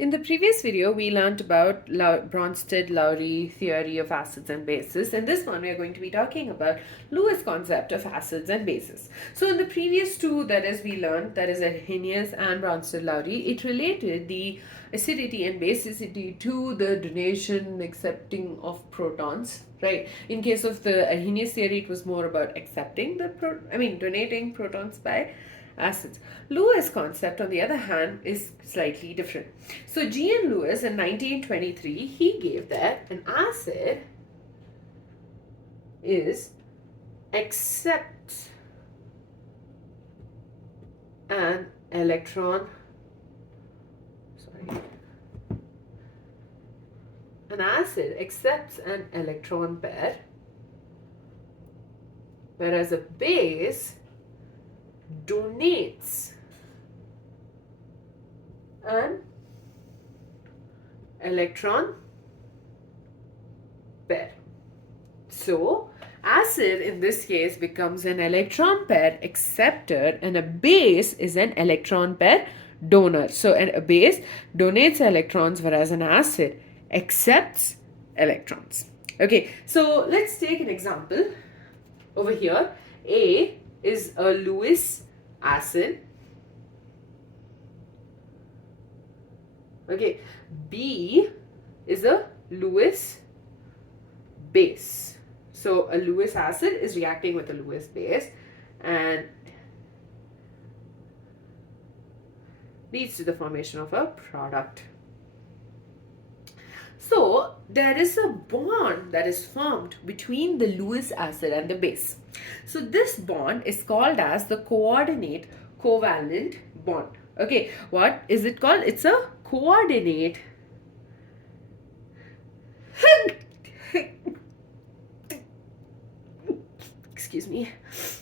In the previous video, we learned about Bronsted-Lowry theory of acids and bases. In this one, we are going to be talking about Lewis concept of acids and bases. So in the previous two, that is, we learned, that is Arrhenius and Bronsted-Lowry, it related the acidity and basicity to the donation accepting of protons, right? In case of the Arrhenius theory, it was more about accepting the donating protons by acids. Lewis concept, on the other hand, is slightly different. So G. N. Lewis in 1923, he gave that an acid is accepts an electron, an acid accepts an electron pair, whereas a base donates an electron pair. So acid in this case becomes an electron pair acceptor and a base is an electron pair donor. So a base donates electrons whereas an acid accepts electrons. Okay, so let's take an example over here. A is a Lewis acid. Okay, B is a Lewis base. So a Lewis acid is reacting with a Lewis base and leads to the formation of a product. So there is a bond that is formed between the Lewis acid and the base. So this bond is called as the coordinate covalent bond. Okay, what is it called? It's a coordinate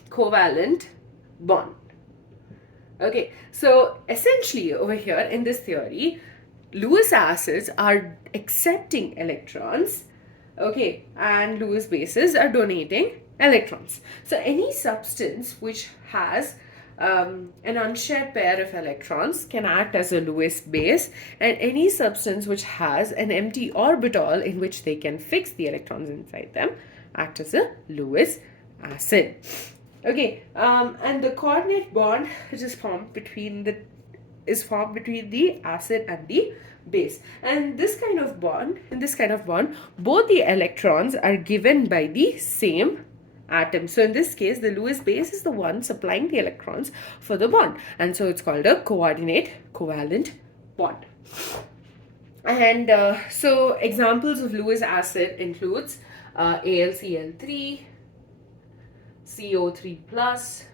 covalent bond. Okay, so essentially over here in this theory, Lewis acids are accepting electrons, okay, and Lewis bases are donating electrons. So any substance which has an unshared pair of electrons can act as a Lewis base, and any substance which has an empty orbital in which they can fix the electrons inside them act as a Lewis acid. Okay, and the coordinate bond which is formed between the acid and the base. And in this kind of bond, both the electrons are given by the same atom. So in this case, the Lewis base is the one supplying the electrons for the bond. And so it's called a coordinate covalent bond. And so examples of Lewis acid includes AlCl3, CO3 plus,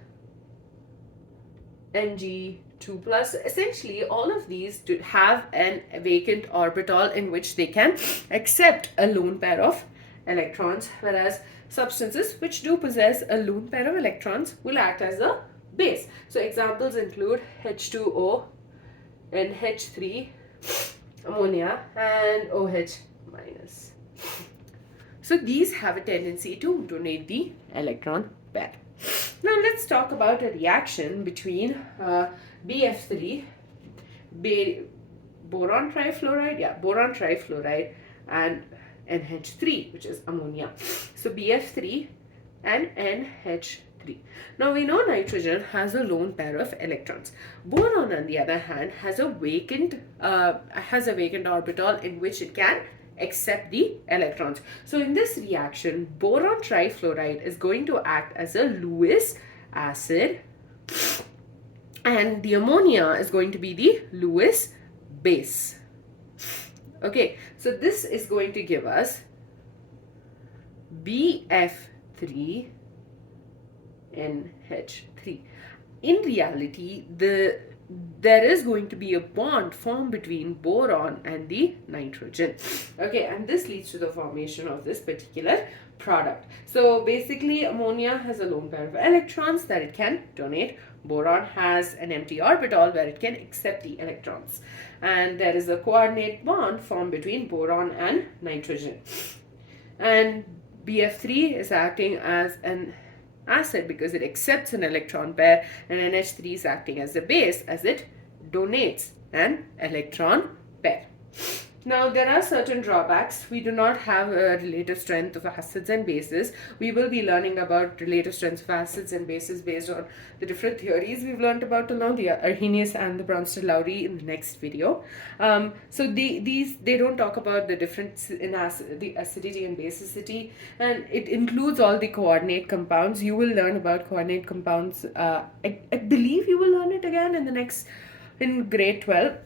Mg2 plus. Essentially, all of these have a vacant orbital in which they can accept a lone pair of electrons, whereas substances which do possess a lone pair of electrons will act as a base. So examples include H2O, NH3, ammonia, and OH minus. So these have a tendency to donate the electron pair. Now let's talk about a reaction between BF3, boron trifluoride, and NH3, which is ammonia. So BF3 and NH3. Now we know nitrogen has a lone pair of electrons. Boron, on the other hand, has a vacant orbital in which it can accept the electrons. So in this reaction, boron trifluoride is going to act as a Lewis acid and the ammonia is going to be the Lewis base. Okay, so this is going to give us BF3 NH3. In reality, there is going to be a bond formed between boron and the nitrogen. Okay, and this leads to the formation of this particular product. So basically, ammonia has a lone pair of electrons that it can donate. Boron has an empty orbital where it can accept the electrons. And there is a coordinate bond formed between boron and nitrogen. And BF3 is acting as an acid because it accepts an electron pair, and NH3 is acting as a base as it donates an electron pair. Now, there are certain drawbacks. We do not have a relative strength of acids and bases. We will be learning about relative strengths of acids and bases based on the different theories we've learned about till now, the Arrhenius and the Bronsted-Lowry, in the next video. So they don't talk about the difference in the acidity and basicity, and it includes all the coordinate compounds. You will learn about coordinate compounds. I believe you will learn it again in grade 12.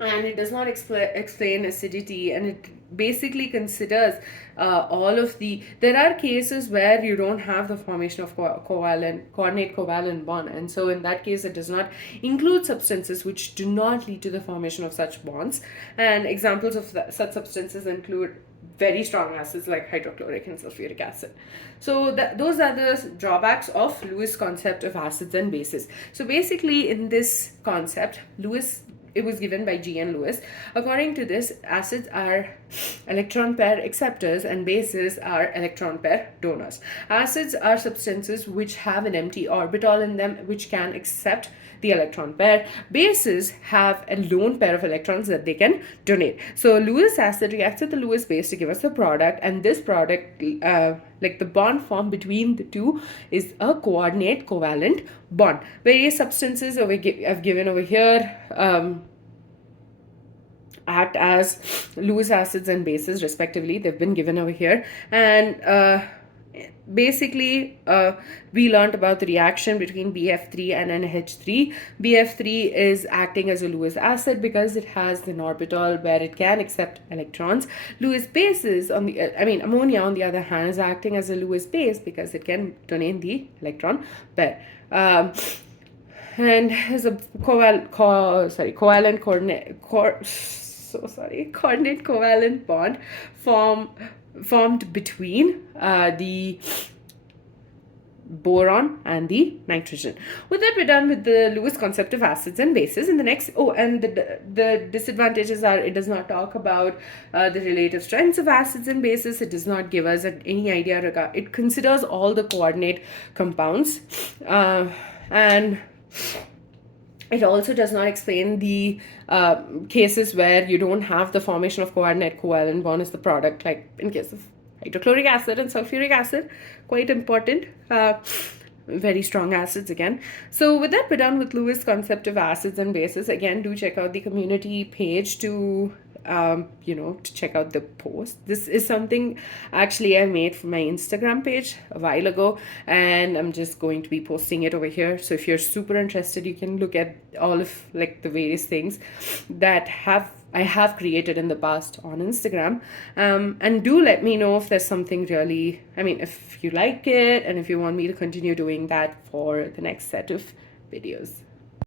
And it does not explain acidity, and it basically considers all of there are cases where you don't have the formation of coordinate covalent bond, and so in that case it does not include substances which do not lead to the formation of such bonds. And examples of such substances include very strong acids like hydrochloric and sulfuric acid. So those are the drawbacks of Lewis' concept of acids and bases. So basically, in this concept, it was given by G.N. Lewis. According to this, acids are electron pair acceptors and bases are electron pair donors. Acids are substances which have an empty orbital in them which can accept the electron pair. Bases have a lone pair of electrons that they can donate. So Lewis acid reacts with the Lewis base to give us the product, and this product, like the bond formed between the two, is a coordinate covalent bond. Various substances I've given over here act as Lewis acids and bases respectively. They've been given over here, and basically we learned about the reaction between BF3 and NH3. BF3 is acting as a Lewis acid because it has an orbital where it can accept electrons. Lewis bases ammonia on the other hand is acting as a Lewis base because it can donate the electron pair. And there's a coordinate covalent bond formed between the boron and the nitrogen. With that, we're done with the Lewis concept of acids and bases. In the next, and the disadvantages are it does not talk about the relative strengths of acids and bases. It does not give us any idea. It considers all the coordinate compounds, and it also does not explain the cases where you don't have the formation of coordinate covalent bond as the product, like in case of hydrochloric acid and sulfuric acid. Quite important. Very strong acids again. So with that, we're done with Lewis' concept of acids and bases. Again, do check out the community page to check out the post. This is something actually I made for my Instagram page a while ago, and I'm just going to be posting it over here. So if you're super interested, you can look at all of the various things that I have created in the past on Instagram, and do let me know if there's something really, if you like it and if you want me to continue doing that for the next set of videos.